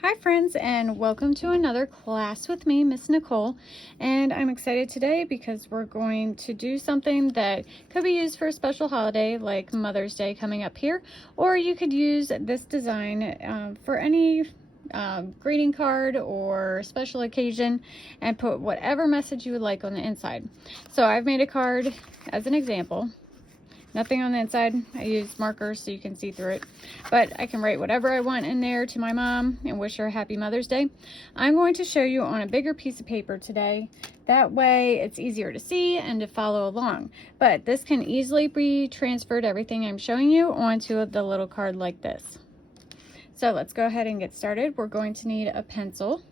Hi friends, and welcome to another class with me, Miss Nicole. And I'm excited today because we're going to do something that could be used for a special holiday like Mother's Day coming up here, or you could use this design for any greeting card or special occasion and put whatever message you would like on the inside. So I've made a card as an example. Nothing on the inside. I use markers so you can see through it. But I can write whatever I want in there to my mom and wish her a happy Mother's Day. I'm going to show you on a bigger piece of paper today. That way it's easier to see and to follow along. But this can easily be transferred, everything I'm showing you, onto the little card like this. So let's go ahead and get started. We're going to need a pencil,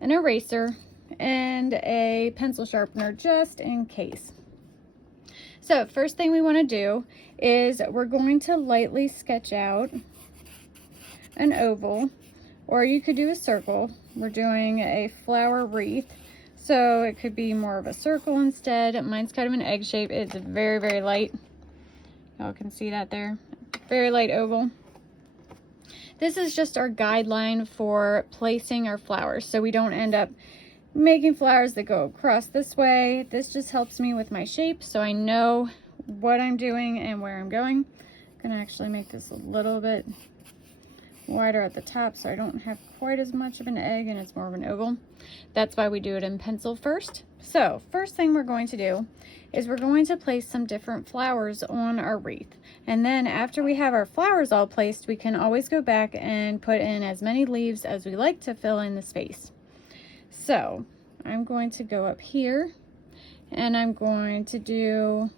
an eraser, and a pencil sharpener just in case. So first thing we want to do is we're going to lightly sketch out an oval, or you could do a circle. We're doing a flower wreath, so it could be more of a circle instead. Mine's kind of an egg shape. It's very, very light. Y'all can see that there. Very light oval. This is just our guideline for placing our flowers, so we don't end up making flowers that go across this way. This just helps me with my shape so I know what I'm doing and where I'm going. I'm gonna actually make this a little bit wider at the top so I don't have quite as much of an egg and it's more of an oval. That's why we do it in pencil first. So first thing we're going to do is we're going to place some different flowers on our wreath, and then after we have our flowers all placed, we can always go back and put in as many leaves as we like to fill in the space. So I'm going to go up here and I'm going to do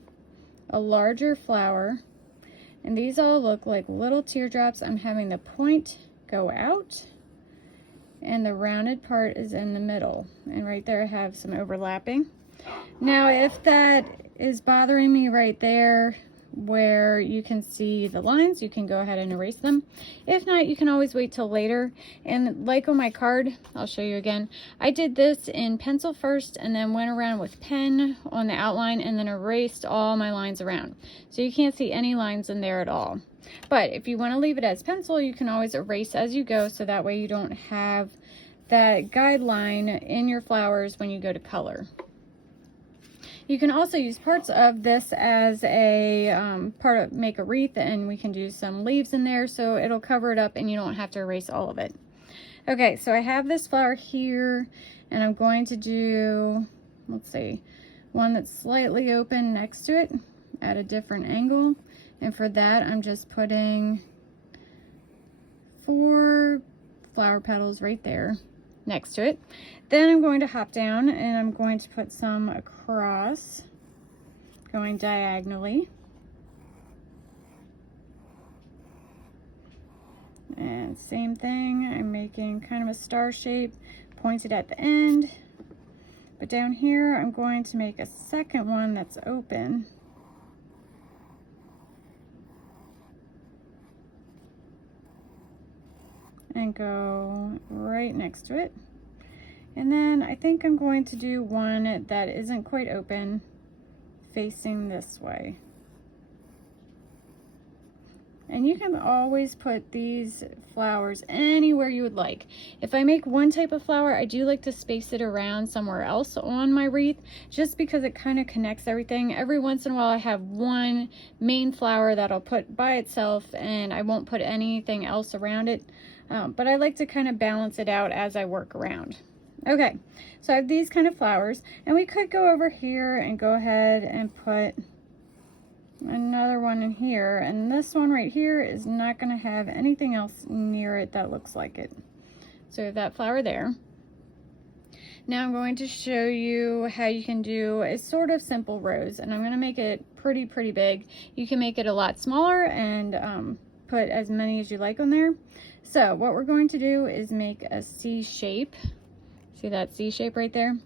a larger flower, and these all look like little teardrops. I'm having the point go out and the rounded part is in the middle, and right there I have some overlapping. Now if that is bothering me right there where you can see the lines, you can go ahead and erase them. If not, you can always wait till later. And like on my card, I'll show you again, I did this in pencil first and then went around with pen on the outline and then erased all my lines around, so you can't see any lines in there at all. But if you want to leave it as pencil, you can always erase as you go, so that way you don't have that guideline in your flowers when you go to color. You can also use parts of this as a make a wreath, and we can do some leaves in there so it'll cover it up and you don't have to erase all of it. Okay, so I have this flower here and I'm going to do, let's see, one that's slightly open next to it at a different angle. And for that, I'm just putting 4 flower petals right there next to it. Then I'm going to hop down and I'm going to put some across, going diagonally. And same thing, I'm making kind of a star shape, pointed at the end. But down here, I'm going to make a second one that's open. And go right next to it. And then I think I'm going to do one that isn't quite open, facing this way. And you can always put these flowers anywhere you would like. If I make one type of flower, I do like to space it around somewhere else on my wreath, just because it kind of connects everything. Every once in a while I have one main flower that I'll put by itself and I won't put anything else around it. But I like to kind of balance it out as I work around. Okay, so I have these kind of flowers, and we could go over here and go ahead and put another one in here, and this one right here is not going to have anything else near it that looks like it. So we have that flower there. Now I'm going to show you how you can do a sort of simple rose, and I'm going to make it pretty big. You can make it a lot smaller and put as many as you like on there. So what we're going to do is make a C shape. See that C shape right there?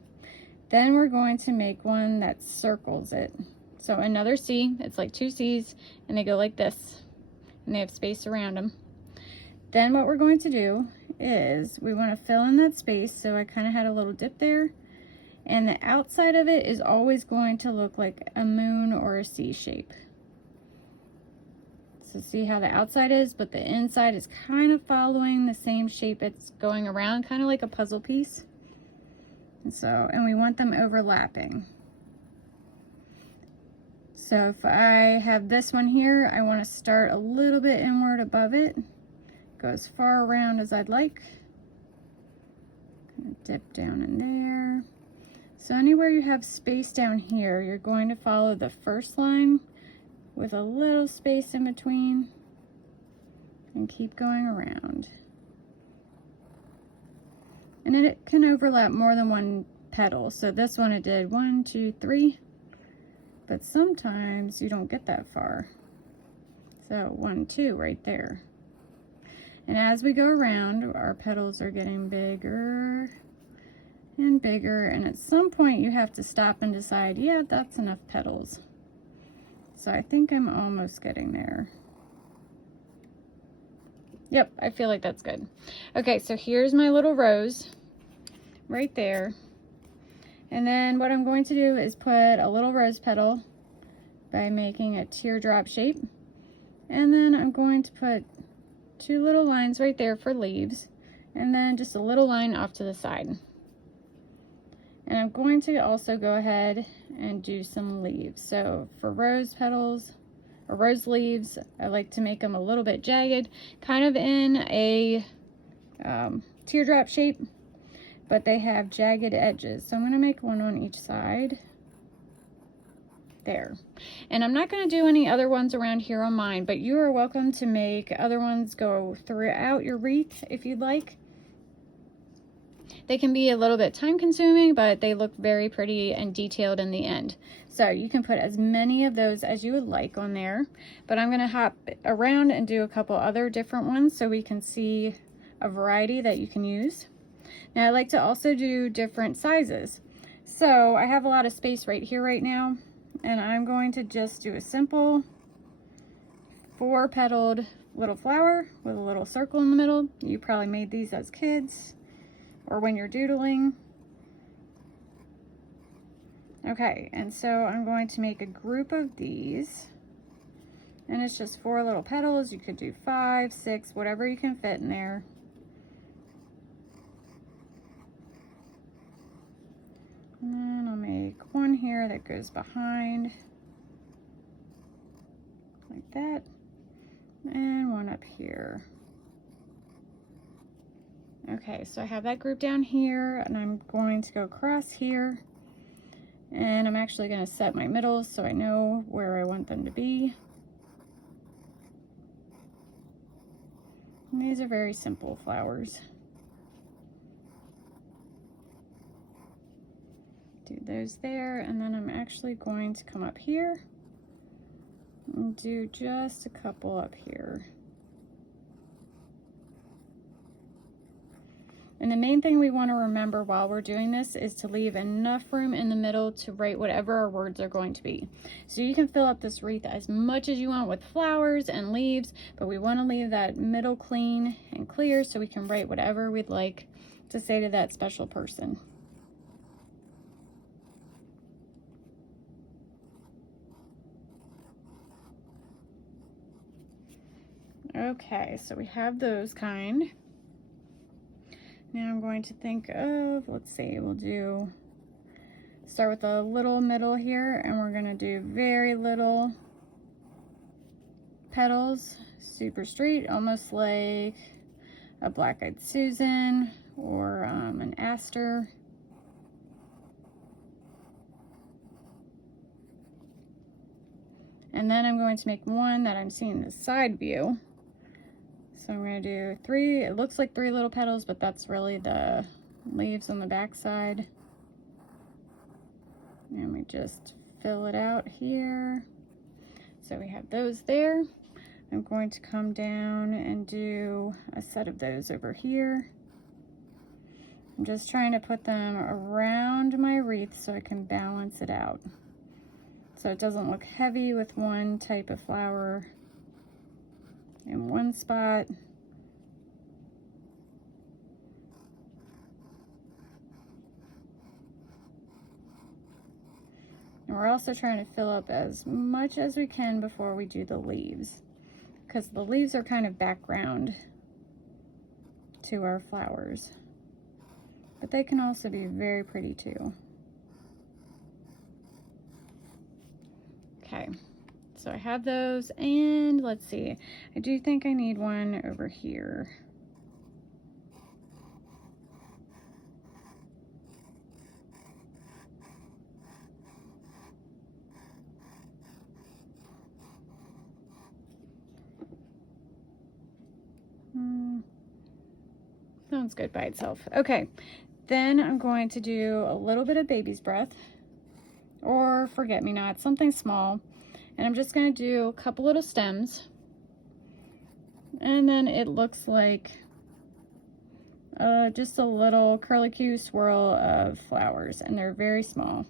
Then we're going to make one that circles it. So another C, it's like 2 C's, and they go like this, and they have space around them. Then what we're going to do is we want to fill in that space, so I kind of had a little dip there, and the outside of it is always going to look like a moon or a C shape. So see how the outside is, but the inside is kind of following the same shape it's going around, kind of like a puzzle piece. And we want them overlapping. So if I have this one here, I want to start a little bit inward above it. Go as far around as I'd like. Dip down in there. So anywhere you have space down here, you're going to follow the first line with a little space in between and keep going around. And then it can overlap more than one petal. So this one it did 1, 2, 3, but sometimes you don't get that far. So 1, 2 right there. And as we go around, our petals are getting bigger and bigger, and at some point you have to stop and decide, yeah, that's enough petals. So I think I'm almost getting there. Yep, I feel like that's good. Okay, so here's my little rose right there. And then what I'm going to do is put a little rose petal by making a teardrop shape. And then I'm going to put 2 little lines right there for leaves, and then just a little line off to the side. And I'm going to also go ahead and do some leaves. So for rose petals or rose leaves, I like to make them a little bit jagged, kind of in a teardrop shape, but they have jagged edges. So I'm going to make one on each side. There. And I'm not going to do any other ones around here on mine, but you are welcome to make other ones go throughout your wreath if you'd like. They can be a little bit time consuming, but they look very pretty and detailed in the end. So you can put as many of those as you would like on there, but I'm going to hop around and do a couple other different ones so we can see a variety that you can use. Now I like to also do different sizes. So I have a lot of space right here right now, and I'm going to just do a simple 4-petaled little flower with a little circle in the middle. You probably made these as kids or when you're doodling. Okay, and so I'm going to make a group of these, and it's just 4 little petals. You could do 5, 6, whatever you can fit in there. And then I'll make one here that goes behind, like that, and one up here. Okay, so I have that group down here, and I'm going to go across here, and I'm actually going to set my middles so I know where I want them to be. And these are very simple flowers. Do those there, and then I'm actually going to come up here and do just a couple up here. And the main thing we want to remember while we're doing this is to leave enough room in the middle to write whatever our words are going to be. So you can fill up this wreath as much as you want with flowers and leaves, but we want to leave that middle clean and clear so we can write whatever we'd like to say to that special person. Okay, so we have those kind. Now I'm going to think of, let's see, we'll start with a little middle here, and we're going to do very little petals, super straight, almost like a black-eyed Susan or an aster. And then I'm going to make one that I'm seeing the side view. So I'm going to do 3, it looks like 3 little petals, but that's really the leaves on the back side. And we just fill it out here. So we have those there. I'm going to come down and do a set of those over here. I'm just trying to put them around my wreath so I can balance it out, so it doesn't look heavy with one type of flower in one spot. And we're also trying to fill up as much as we can before we do the leaves, because the leaves are kind of background to our flowers. But they can also be very pretty too. Okay, so I have those, and let's see, I do think I need one over here. Sounds good by itself. Okay, then I'm going to do a little bit of baby's breath or forget-me-not, something small. And I'm just going to do a couple little stems. And then it looks like just a little curlicue swirl of flowers, and they're very small.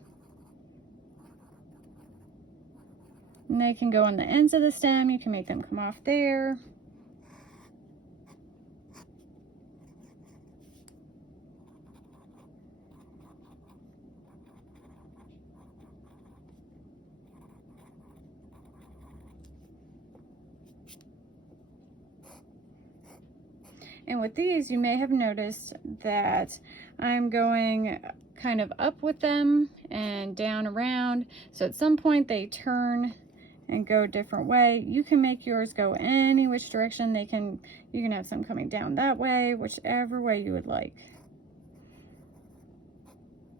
And they can go on the ends of the stem. You can make them come off there. And with these, you may have noticed that I'm going kind of up with them and down around. So at some point they turn and go a different way. You can make yours go any which direction. You can have some coming down that way, whichever way you would like.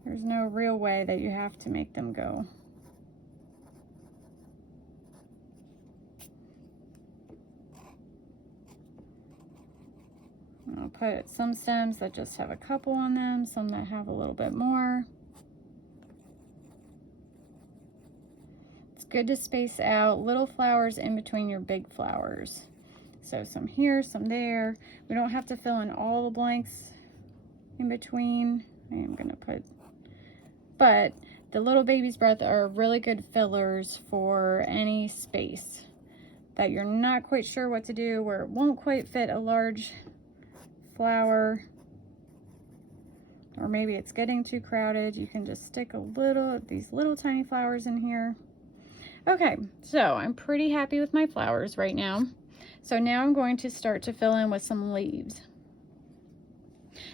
There's no real way that you have to make them go. I'll put some stems that just have a couple on them, some that have a little bit more. It's good to space out little flowers in between your big flowers. So some here, some there. We don't have to fill in all the blanks in between. I am gonna put, but the little baby's breath are really good fillers for any space that you're not quite sure what to do, where it won't quite fit a large flower, or maybe it's getting too crowded. You can just stick a little of these little tiny flowers in here. Okay, so I'm pretty happy with my flowers right now. So now I'm going to start to fill in with some leaves.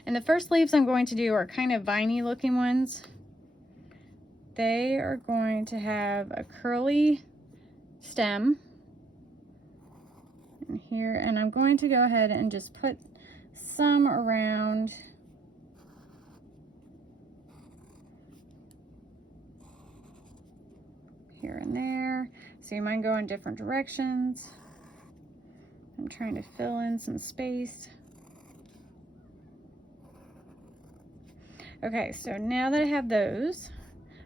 And the first leaves I'm going to do are kind of viney looking ones. They are going to have a curly stem in here, and I'm going to go ahead and just put some around here and there. So you might go in different directions. I'm trying to fill in some space. Okay, so now that I have those,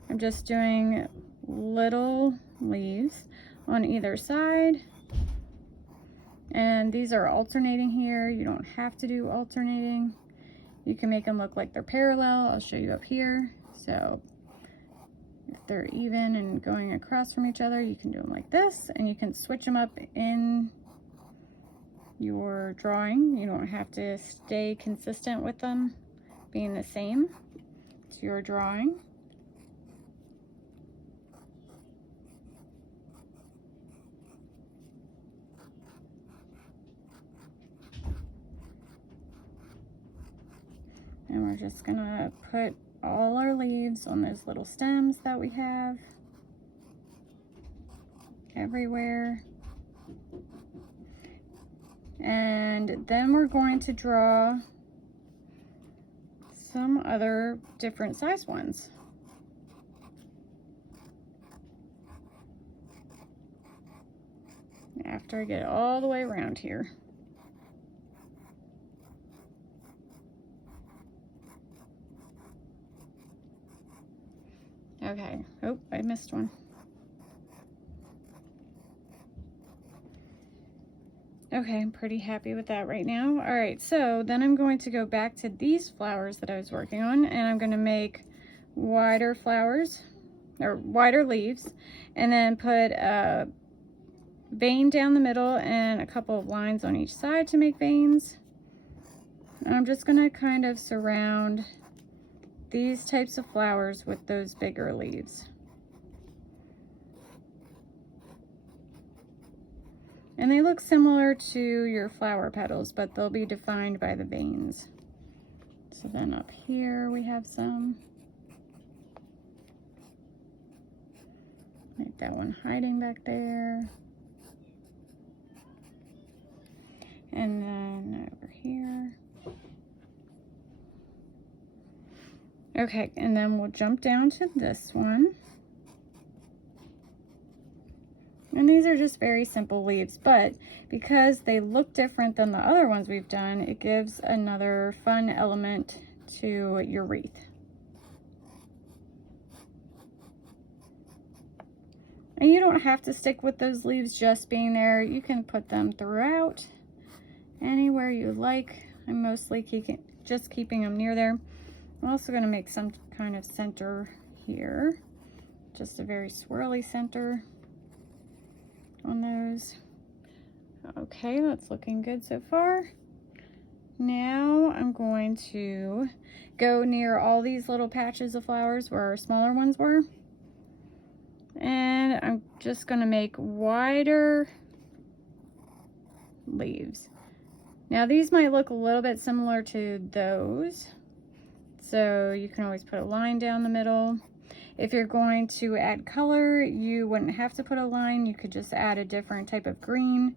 I'm just doing little leaves on either side. And these are alternating here. You don't have to do alternating. You can make them look like they're parallel. I'll show you up here. So if they're even and going across from each other, you can do them like this, and you can switch them up in your drawing. You don't have to stay consistent with them being the same. It's your drawing. And we're just gonna put all our leaves on those little stems that we have everywhere. And then we're going to draw some other different size ones. After I get it all the way around here. Okay, oh, I missed one. Okay, I'm pretty happy with that right now. All right, so then I'm going to go back to these flowers that I was working on, and I'm gonna make wider flowers, or wider leaves, and then put a vein down the middle and a couple of lines on each side to make veins. And I'm just gonna kind of surround these types of flowers with those bigger leaves. And they look similar to your flower petals, but they'll be defined by the veins. So then up here we have some. Make that one hiding back there. And then over here. Okay, and then we'll jump down to this one. And these are just very simple leaves, but because they look different than the other ones we've done, it gives another fun element to your wreath. And you don't have to stick with those leaves just being there. You can put them throughout, anywhere you like. I'm mostly just keeping them near there. I'm also going to make some kind of center here. Just a very swirly center on those. Okay, that's looking good so far. Now I'm going to go near all these little patches of flowers where our smaller ones were. And I'm just going to make wider leaves. Now these might look a little bit similar to those, so you can always put a line down the middle. If you're going to add color, you wouldn't have to put a line. You could just add a different type of green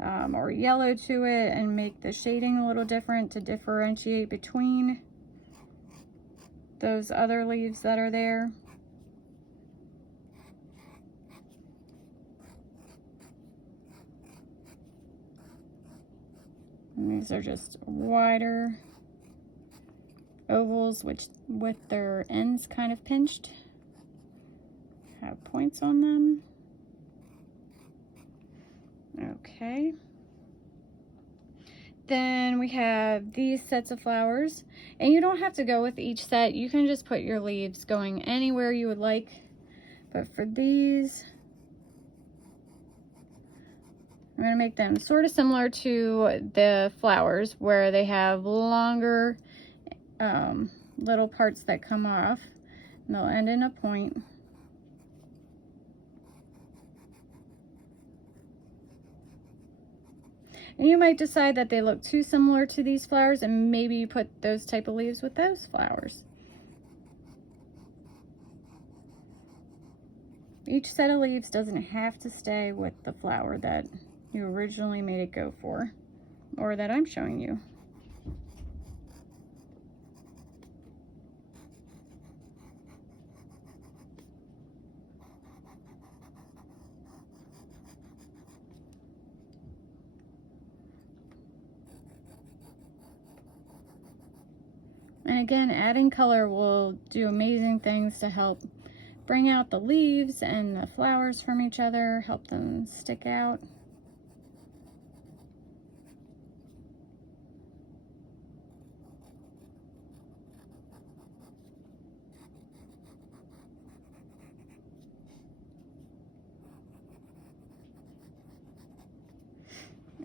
or yellow to it and make the shading a little different to differentiate between those other leaves that are there. And these are just wider ovals, which with their ends kind of pinched, have points on them. Okay. Then we have these sets of flowers, and you don't have to go with each set. You can just put your leaves going anywhere you would like. But for these, I'm going to make them sort of similar to the flowers, where they have longer little parts that come off, and they'll end in a point. And you might decide that they look too similar to these flowers, and maybe you put those type of leaves with those flowers. Each set of leaves doesn't have to stay with the flower that you originally made it go for, or that I'm showing you. And again, adding color will do amazing things to help bring out the leaves and the flowers from each other, help them stick out.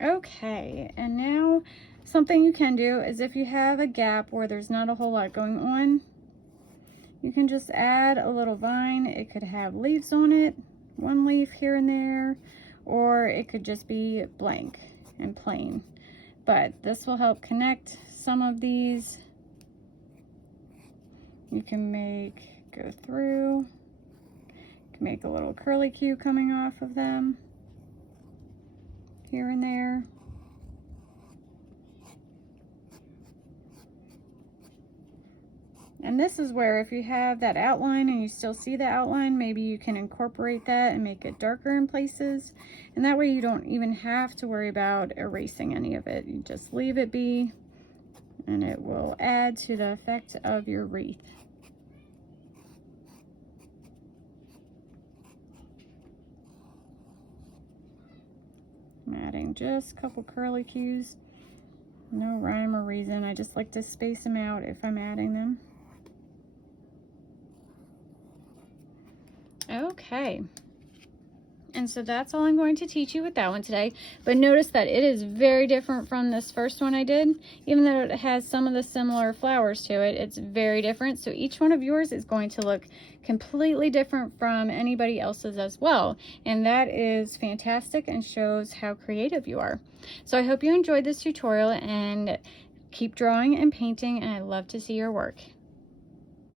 Okay, and now something you can do is if you have a gap where there's not a whole lot going on, you can just add a little vine. It could have leaves on it, one leaf here and there, or it could just be blank and plain. But this will help connect some of these. You can go through, you can make a little curly Q coming off of them here and there. And this is where if you have that outline and you still see the outline, maybe you can incorporate that and make it darker in places. And that way you don't even have to worry about erasing any of it. You just leave it be, and it will add to the effect of your wreath. I'm adding just a couple curly cues. No rhyme or reason. I just like to space them out if I'm adding them. Okay. And so that's all I'm going to teach you with that one today. But notice that it is very different from this first one I did. Even though it has some of the similar flowers to it, it's very different. So each one of yours is going to look completely different from anybody else's as well. And that is fantastic and shows how creative you are. So I hope you enjoyed this tutorial and keep drawing and painting, and I love to see your work.